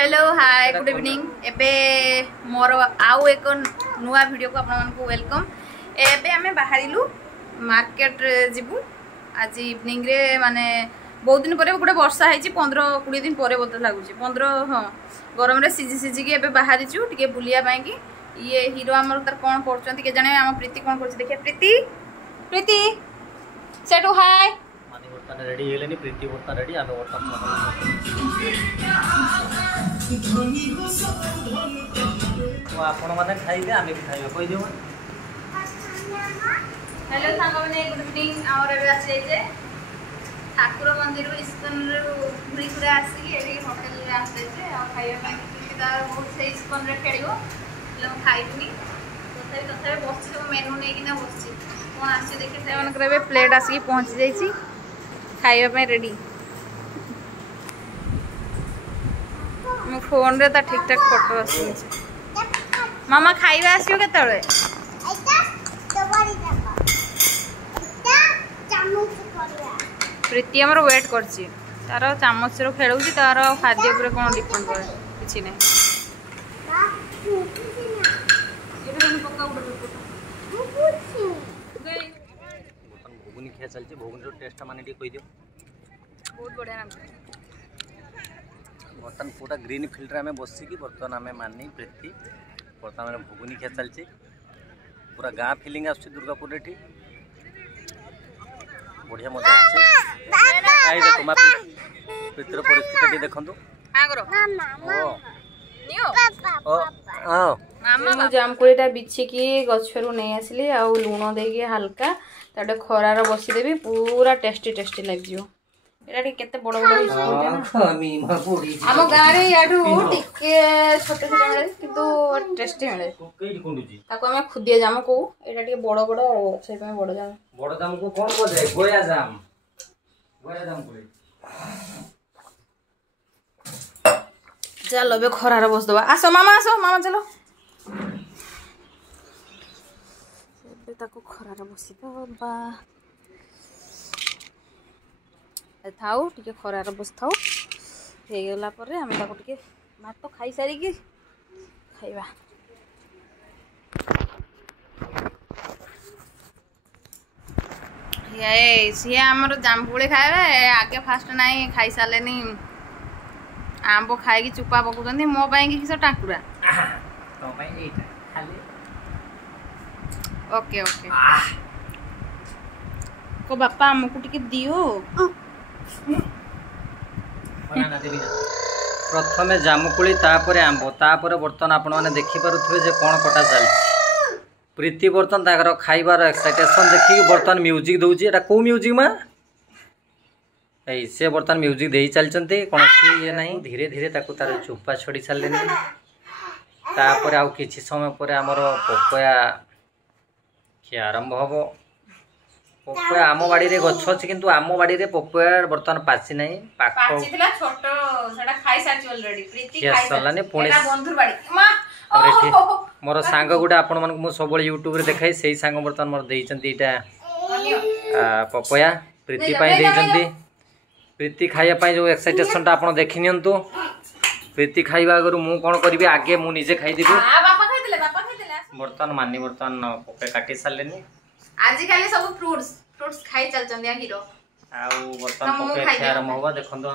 Hello hi good evening एबे मोर आउ एक नुआ वीडियो को आपको वेलकम। एबे आमे बाहरिलु मार्केट जीवु आज इवनिंग रे माने बहुत दिन पर गोटे वर्षा है 15-20 दिन पर बोलते लगुच 15 हाँ गरम रे सीझी सीझी के एबे बाहरिचु टिके बुलिया पाई कि ये हीरो आमर तार कोन करचंती के जाने हम प्रीति कोन करछ देखिए प्रीति प्रीति सेटू हाय माने वर्तन रेडी हेलेनी प्रीति वर्तन रेडी आमे वर्तन तो आपण माने खाइबे आमे भी खाइबे कहि देउ। हेलो सांग माने गुड इवनिंग आवर एबे आसे जे ठाकुर मंदिर इस्कन घुरी घुरी आसी एबे होटल रे आसे जे आ खाइबा ପାଇଁ तार बहुत से इस्कन रे खेडिबो ल खाइबनी तथे बसछि तो मेनू नै कि ना बसछि कोन आसी देखि से मन करबे प्लेट आसी पहुंच जाईछि खाइबा ପାଇଁ रेडी मो फोन रे ता ठीक ठाक फोटो आसी मामा खाइबा आसियो केतळे प्रीति आमर वेट करछि तार चामच रो खेलुछि तार खाद्य ऊपर कोन डिपेंड करे किछि नै भोगुनी खिया चलछि भोगुनी रो टेस्ट माने डी कहि दियो बहुत बढ़िया नाम बर्तन पूरा ग्रीन फील्ड में बसी कि बर्तन आम मानी प्रीति बर्तमान भोगुनी खिया चलती पूरा गाँ फिलिंग आसुची दुर्गापुर एठी बढ़िया मजा आई देखो मा प्रीतिर परिस्थिति देखंतु जामकोड़ीटा बिछिकी गछरू नहीं आसली आ लुण देकी हल्का ताटे खरार बसीदेवी पूरा टेस्टी टेस्टी लग केते बड़ बड़ आम गाँव टिके छोट छोट मिले किंतु टेस्टी मिले आम खुदिया जाम को ये बड़ बड़ से बड़ जाम बड़ जाम को कौन बोले गोया जाम चलो बे खरार बस दबा आसो मामा चलो खरार बसी दबा थाउ टिके खरार बस थाउ हे गला पर हम ताको टिके भात खाई सारी की खाइबा ये सी हमर जामपुड़ी खाइबा आगे फास्ट नाही खाई सालेनी आंबो खाई की चुपा पकुचंती मो पई की किस टाकुरा तो पई एटा खाली ओके ओके को बापा हमको टिके दियो प्रथमे जामुकुली तापर आंब तापर बर्तन आपण मैंने देखिपे जे कौन कटा चलती प्रीति बर्तन ताकर खाइबार एक्साइटेशन देखिए बर्तन म्यूजिक दौची एटा को म्यूजिक मा से बर्तन म्यूजिक दे चलती कौन ये नहीं धीरे धीरे तार चुपा छड़ी सारे तापर आउ किछि समय पर आमर पपया खिया आरंभ हम पपया आम बाड़ी रे गछ अछि किंतु आम बाड़ी रे पपया बर्तन पाछि नाही पाछितला छोटो सेटा खाई साची ऑलरेडी प्रीति खाई सलाने पुणी एटा बंधुर बाड़ी मां मोर सांग गुडा आपण मन मो सबले यूट्यूब रे देखाई सेही सांग बर्तन मोर देइचंती एटा पपया प्रीति पई देइचंती प्रीति खाइया पई जो एक्साइटेशन ता आपण देखि नियंतु प्रीति खाइबा अगर मु कोन करबी आगे मु निजे खाइ देबी बापा खाइदिले बर्तन मानी बर्तन पपया काटी सालेनी आज काली सब फ्रूट्स खाई चलचंदिया हीरो आउ बर्तन पपया खाया आरंभ होबा देखंतो